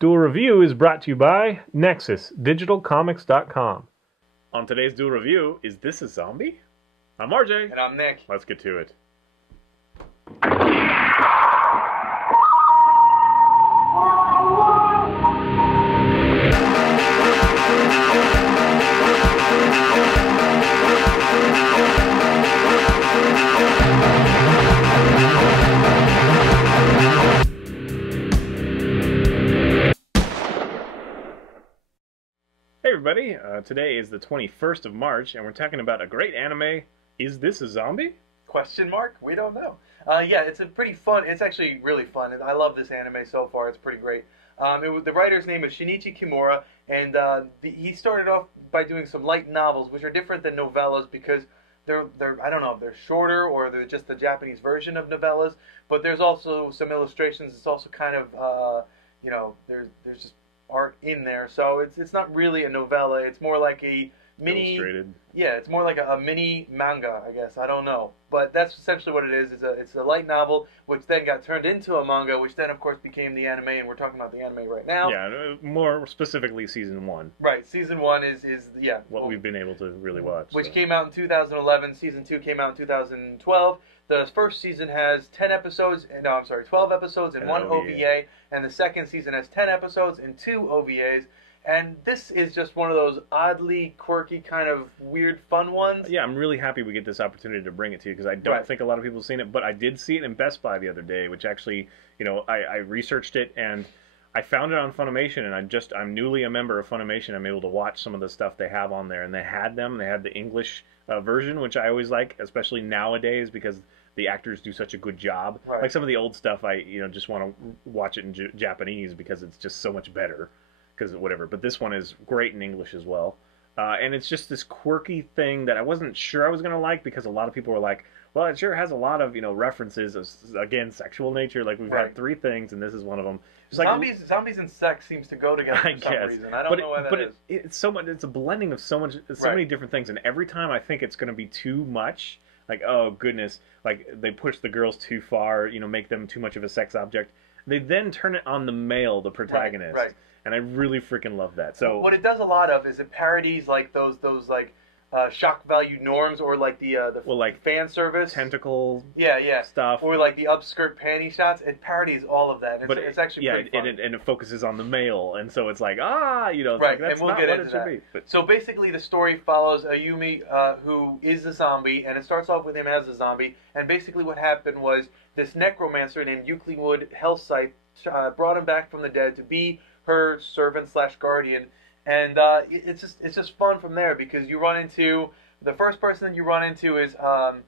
Duel Review is brought to you by NexusDigitalComics.com. On today's Duel Review, is this a zombie? I'm RJ. And I'm Nick. Let's get to it. Hey everybody, today is the 21st of March, and we're talking about a great anime, Is This a Zombie? Question mark? We don't know. Yeah, it's a pretty fun, it's actually really fun. I love this anime so far, it's pretty great. The writer's name is Shinichi Kimura, and he started off by doing some light novels, which are different than novellas because they're I don't know if they're shorter or they're just the Japanese version of novellas, but there's also some illustrations. It's also kind of, you know, there's just art in there, so it's not really a novella. It's more like a mini. Illustrated. Yeah, it's more like a mini manga, I guess. I don't know, but that's essentially what it is. It's a light novel, which then got turned into a manga, which then of course became the anime, and we're talking about the anime right now. Yeah, more specifically season 1. Right, season 1 is yeah what we've been able to really watch. Which came out in 2011. Season 2 came out in 2012. The first season has 10 episodes. No, I'm sorry, 12 episodes and 1 OVA, and the second season has 10 episodes and 2 OVAs. And this is just one of those oddly quirky, kind of weird, fun ones. Yeah, I'm really happy we get this opportunity to bring it to you because I don't think a lot of people have seen it, but I did see it in Best Buy the other day, which actually, you know, I researched it and I found it on Funimation, and I'm newly a member of Funimation. I'm able to watch some of the stuff they have on there, and they had the English version, which I always like, especially nowadays because the actors do such a good job. Right. Like some of the old stuff, I just want to watch it in Japanese because it's just so much better. Because whatever, but this one is great in English as well, and it's just this quirky thing that I wasn't sure I was gonna like because a lot of people were like, "Well, it sure has a lot of references of again sexual nature. Like we've had 3 things, and this is one of them." It's zombies and sex seems to go together for some reason. I don't know why that is. It's so much. It's a blending of so many different things, and every time I think it's gonna be too much, like oh goodness, like they push the girls too far, make them too much of a sex object. They then turn it on the male, the protagonist. Right. And I really freaking love that. So what it does a lot of is it parodies like those like shock value norms or like the like fan service tentacle stuff or like the upskirt panty shots. It parodies all of that. It's actually pretty fun. And it focuses on the male, and so it's like it's right. like, that's and we'll not get what into it should that. be. But so basically, the story follows Ayumi, who is a zombie, and it starts off with him as a zombie. And basically, what happened was this necromancer named Euclid Hellsight brought him back from the dead to be her servant / guardian, and it's just fun from there because you run into the first person that you run into is the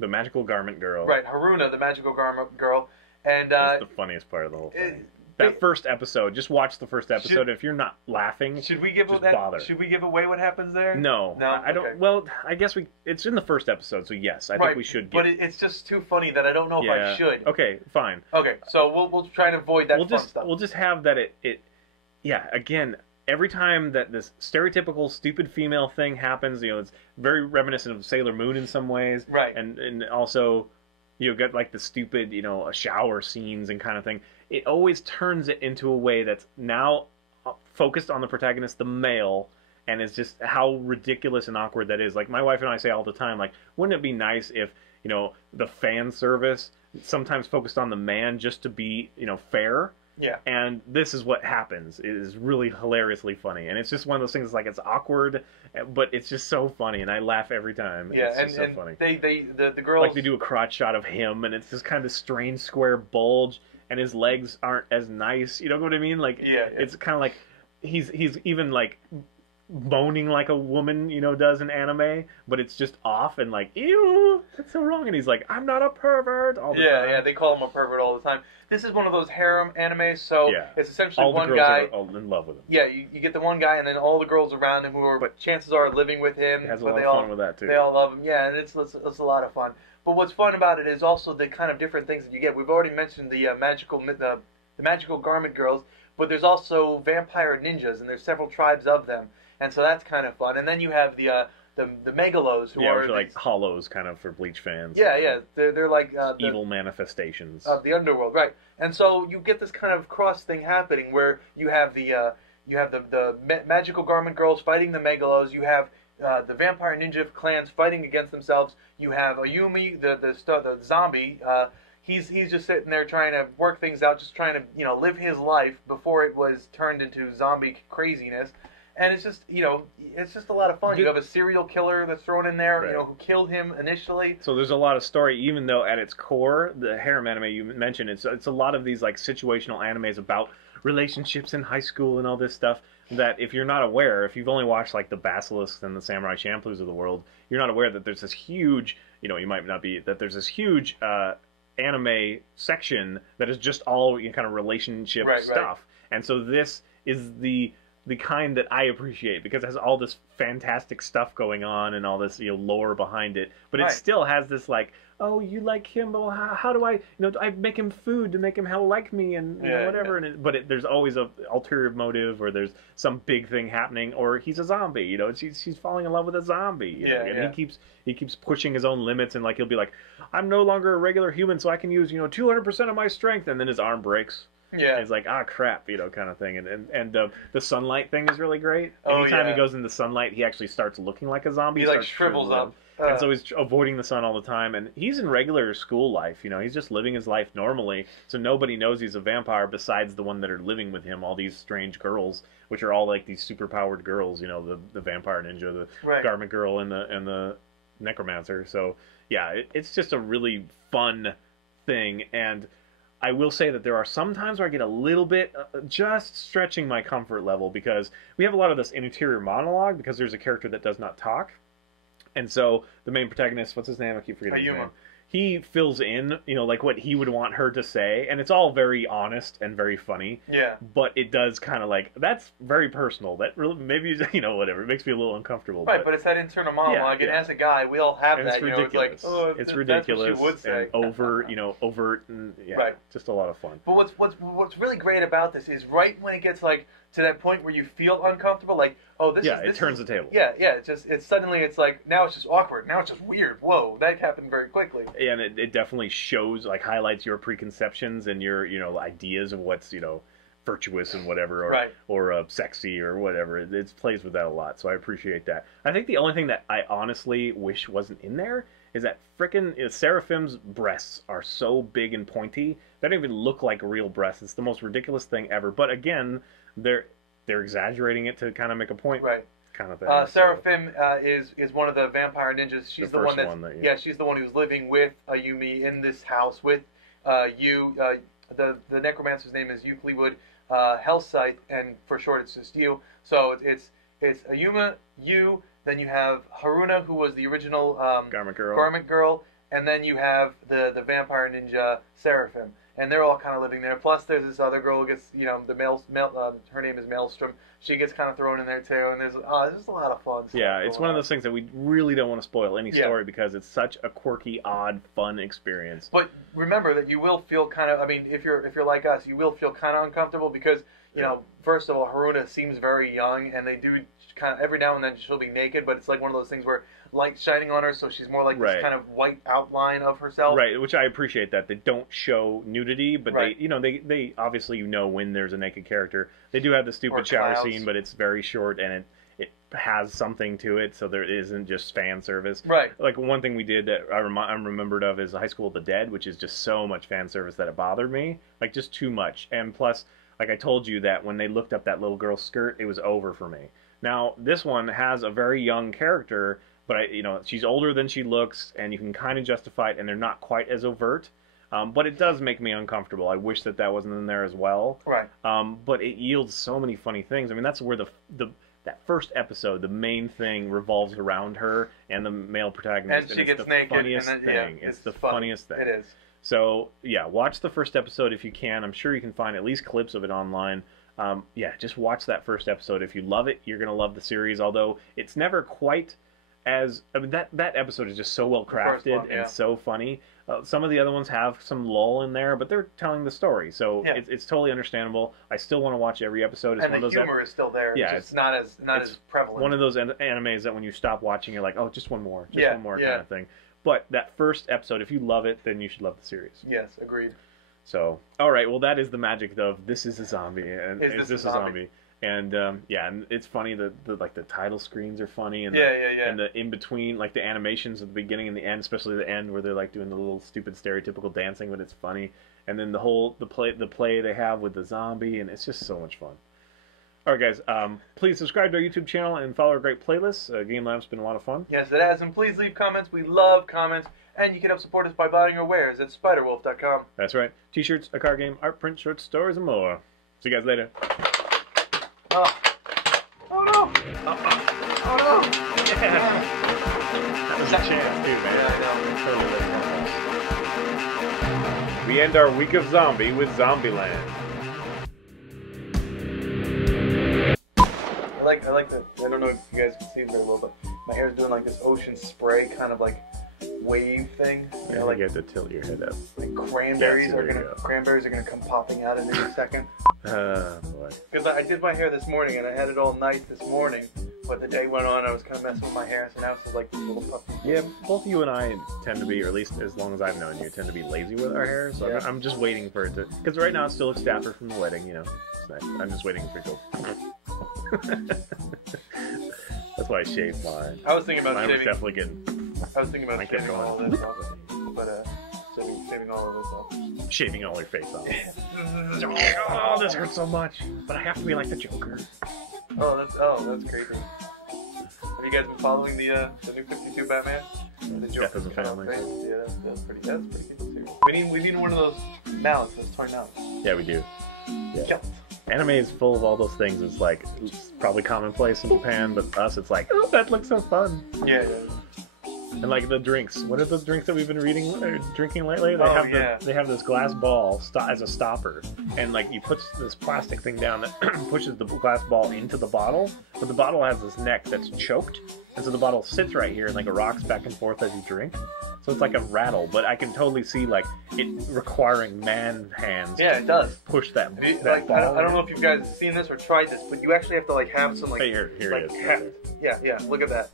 magical garment girl, right? Haruna, the magical garment girl, and it's the funniest part of the whole thing. That first episode, just watch the first episode. If you're not laughing, should we give bother. Should we give away what happens there? No, I don't. Okay. Well, I guess it's in the first episode, so yes, I think we should. But it's just too funny that I don't know if I should. Okay, fine. Okay, so we'll try and avoid that fun stuff. We'll just have that again. Every time that this stereotypical stupid female thing happens, it's very reminiscent of Sailor Moon in some ways, right? And also, get like the stupid, shower scenes and kind of thing. It always turns it into a way that's now focused on the protagonist, the male, and it's just how ridiculous and awkward that is. Like my wife and I say all the time, like, wouldn't it be nice if, the fan service sometimes focused on the man just to be, fair? Yeah. And this is what happens. It is really hilariously funny. And it's just one of those things, like, it's awkward, but it's just so funny, and I laugh every time. Yeah, it's just so funny. The girls... Like, they do a crotch shot of him, and it's this kind of strange square bulge, and his legs aren't as nice. You know what I mean? Like, it's kind of like, he's even, like, moaning like a woman, does in anime, but it's just off and like, ew, that's so wrong. And he's like, I'm not a pervert all the time. Yeah, they call him a pervert all the time. This is one of those harem animes, so it's essentially all one the guy. girls are all in love with him. Yeah, you get the one guy, and then all the girls around him who are, chances are, living with him. He has a lot of fun with that, too. They all love him, yeah, and it's a lot of fun. But what's fun about it is also the kind of different things that you get. We've already mentioned the magical garment girls, but there's also vampire ninjas, and there's several tribes of them. And so that's kind of fun. And then you have the the Megalos, who Yeah, are which are like hollows, kind of, for Bleach fans. yeah, they're like Evil manifestations of the underworld, right? And so you get this kind of cross thing happening where you have the magical garment girls fighting the Megalos. You have the vampire ninja clans fighting against themselves. You have Ayumi, the zombie. He's just sitting there trying to work things out, just trying to live his life before it was turned into zombie craziness. And it's just it's just a lot of fun. You have a serial killer that's thrown in there, right. Who killed him initially. So there's a lot of story, even though at its core, the harem anime you mentioned, it's a lot of these like situational animes about relationships in high school and all this stuff. That if you're not aware, if you've only watched like the Basilisks and the Samurai Champloo's of the world, you're not aware that there's this huge, you might not be, that there's this huge anime section that is just all kind of relationship stuff. Right. And so this is the kind that I appreciate, because it has all this fantastic stuff going on and all this lore behind it, but it still has this like, oh, you like him, well, how do I I make him food to make him like me, and whatever. Yeah. But there's always a ulterior motive, or there's some big thing happening, or he's a zombie. She's falling in love with a zombie. And he keeps pushing his own limits, and like he'll be like, I'm no longer a regular human, so I can use 200% of my strength, and then his arm breaks. Yeah, it's like, crap, kind of thing, and the sunlight thing is really great. Anytime he goes in the sunlight, he actually starts looking like a zombie. He like shrivels up, and so he's avoiding the sun all the time. And he's in regular school life, he's just living his life normally. So nobody knows he's a vampire besides the one that are living with him. All these strange girls, which are all like these super powered girls, the vampire ninja, the garment girl, and the necromancer. So yeah, it's just a really fun thing. And I will say that there are some times where I get a little bit just stretching my comfort level, because we have a lot of this interior monologue, because there's a character that does not talk. And so the main protagonist, what's his name? I keep forgetting his name. He fills in, like what he would want her to say, and it's all very honest and very funny. Yeah. But it does kind of like, that's very personal. That really, maybe, whatever. It makes me a little uncomfortable. Right, but it's that internal monologue, and as a guy, we all have that. It's ridiculous. It's like, oh, it's ridiculous. That's what you would say. And overt, and just a lot of fun. But what's really great about this is right when it gets like to that point where you feel uncomfortable, like, oh, this it turns the table. Yeah. It's suddenly, it's like, now it's just awkward. Now it's just weird. Whoa, that happened very quickly. And it definitely shows, like, highlights your preconceptions and your, ideas of what's, virtuous and whatever, or sexy or whatever. It plays with that a lot, so I appreciate that. I think the only thing that I honestly wish wasn't in there is that frickin' Seraphim's breasts are so big and pointy, they don't even look like real breasts. It's the most ridiculous thing ever. But again, they're exaggerating it to kind of make a point, kind of thing. Seraphim is one of the vampire ninjas. She's the one that's she's the one who's living with Ayumi in this house with the necromancer's name is Euclid Hellsight, and for short it's just you. So it's Ayuma, you, then you have Haruna, who was the original Garment Girl, and then you have the vampire ninja Seraphim. And they're all kind of living there. Plus, there's this other girl who gets, her name is Maelstrom. She gets kind of thrown in there too. And there's just a lot of fun stuff. Yeah, it's one of those things that we really don't want to spoil any story, because it's such a quirky, odd, fun experience. But remember that you will feel kind of, if you're like us, you will feel kind of uncomfortable, because first of all, Haruna seems very young, and they do kind of every now and then she'll be naked, but it's like one of those things where light's shining on her, so she's more like this kind of white outline of herself. Right, which I appreciate that they don't show nudity, but they obviously when there's a naked character. They do have the stupid shower scene, but it's very short, and it has something to it, so there isn't just fan service. Right. Like one thing we did that I'm remembered of is High School of the Dead, which is just so much fan service that it bothered me, like just too much. And plus, like I told you, that when they looked up that little girl's skirt, it was over for me. Now this one has a very young character, but she's older than she looks, and you can kind of justify it, and they're not quite as overt. But it does make me uncomfortable. I wish that wasn't in there as well. Right. But it yields so many funny things. I mean, that's where that first episode, the main thing revolves around her and the male protagonist. And she gets naked. Funniest thing. It's the funniest thing. It is. So yeah, watch the first episode if you can. I'm sure you can find at least clips of it online. Just watch that first episode. If you love it, you're gonna love the series. Although it's never quite as I mean that episode is just so well crafted one, yeah. and so funny. Some of the other ones have some lull in there, but they're telling the story, so Yeah. it's totally understandable. I still want to watch every episode. It's And one the of those humor is still there. Yeah, it's just not as prevalent. one of those animes that when you stop watching, you're like, oh, just one more, Yeah, one more yeah. kind of thing. But that first episode, if you love it, then you should love the series. Yes, agreed. So, all right, well, that is the magic of This Is a Zombie, and Is This a Zombie? And yeah, and it's funny the like the title screens are funny, and Yeah. and the in between, like the animations at the beginning and the end, especially the end where they're like doing the little stupid stereotypical dancing, but it's funny. And then the play they have with the zombie, and it's just so much fun. All right, guys, please subscribe to our YouTube channel and follow our great playlists. Game Lab's been a lot of fun. Yes, it has. And please leave comments. We love comments. And you can help support us by buying our wares at spiderwolf.com. That's right. T-shirts, a card game, art print, short stories, and more. See you guys later. Oh, oh no! Oh no! Yeah. That was a chance, too, man. Yeah, I know. We end our week of zombie with Zombieland. I like that. I don't know if you guys can see it very well, but my hair's doing like this ocean spray kind of like wave thing. You know, like you have to tilt your head up. Like cranberries Yes, are gonna come popping out in a second. Boy. Because I did my hair this morning and I had it all nice this morning, but the day went on, I was kind of messing with my hair, so now it's just like this little puffy. Yeah, both you and I tend to be, or at least as long as I've known you, tend to be lazy with our hair. So Yeah. I'm just waiting for it to, because right now it still looks dapper from the wedding, you know. It's nice. I'm just waiting for it to go. That's why I shaved mine. I was thinking about Mine was shaving. definitely getting. I was thinking about Mine kept shaving all going. of this off, but shaving all of this off. Shaving all your face off. Oh, this hurts so much. But I have to be like the Joker. Oh, that's crazy. Have you guys been following the new 52 Batman? The Death of the cut off Family. face? Yeah, that's pretty good too. We need one of those mouths, those toy mouths. Yeah, we do. Yeah. Jump. Anime is full of all those things. It's like, it's probably commonplace in Japan, but us, it's like, oh, that looks so fun. Yeah. And like the drinks. What are those drinks that we've been drinking lately? They they have this glass ball as a stopper, and like you put this plastic thing down that pushes the glass ball into the bottle, but the bottle has this neck that's choked, and so the bottle sits right here and like it rocks back and forth as you drink. So it's like a rattle, but I can totally see like it requiring man hands. Yeah, it does. Push that Like, ball. I don't know if you guys have seen this or tried this, but you actually have to like have some like Here like, it is. yeah. Look at that.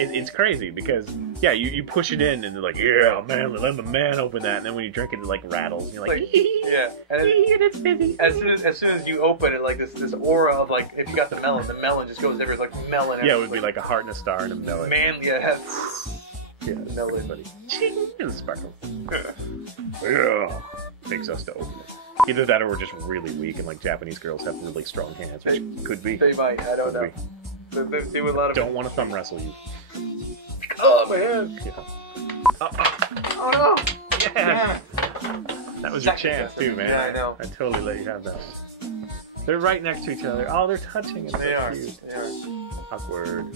It's crazy because yeah, you push it in and they're like, yeah, man, let the man open that, and then when you drink it, it like rattles. And you're like, yeah, and it's busy. As soon as you open it, like this aura of like if you got the melon just goes everywhere, like melon. Yeah, it would be like a heart and a star and a melon. Man, yeah. Yeah, melon. buddy. And sparkles. Yeah, makes us to open it. Either that or we're just really weak and like Japanese girls have really strong hands, which could be. They might. I don't know. They do a lot of. Don't want to thumb wrestle you. Oh my hand. Yeah. Oh no. Yeah. That was your chance too, man. Yeah, I know. I totally let you have that one. They're right next to each other. Oh, they're touching. It's They so are. cute. They are. Awkward.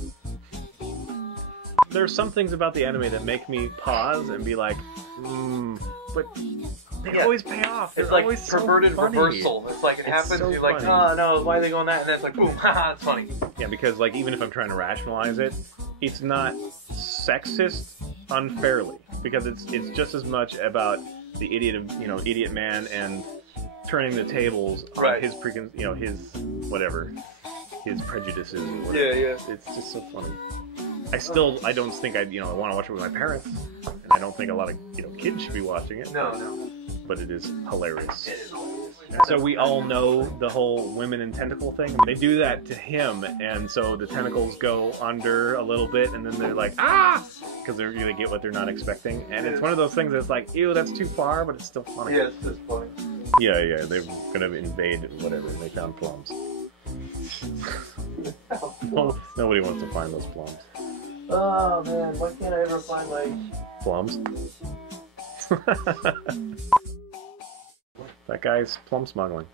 There are some things about the anime that make me pause and be like, but they always pay off. They're It's like always perverted so funny. reversal. It's like it happens, so you're like, funny. oh no, why are they going that? And then it's like, boom, haha, it's funny. Yeah, because like even if I'm trying to rationalize it, it's not sexist unfairly because it's just as much about the idiot man and turning the tables on his his prejudices or whatever. Yeah. It's just so funny. I don't think I want to watch it with my parents, and I don't think a lot of kids should be watching it. No. But it is hilarious. It is hilarious. So we all know the whole women in tentacle thing. They do that to him, and so the tentacles go under a little bit, and then they're like, ah! Because they get what they're not expecting. And it's one of those things that's like, ew, that's too far, but it's still funny. Yeah, it's just funny. Yeah, they're going to invade whatever, and they found plums. Well, nobody wants to find those plums. Oh man, why can't I ever find my... Plums? That guy's plum smuggling.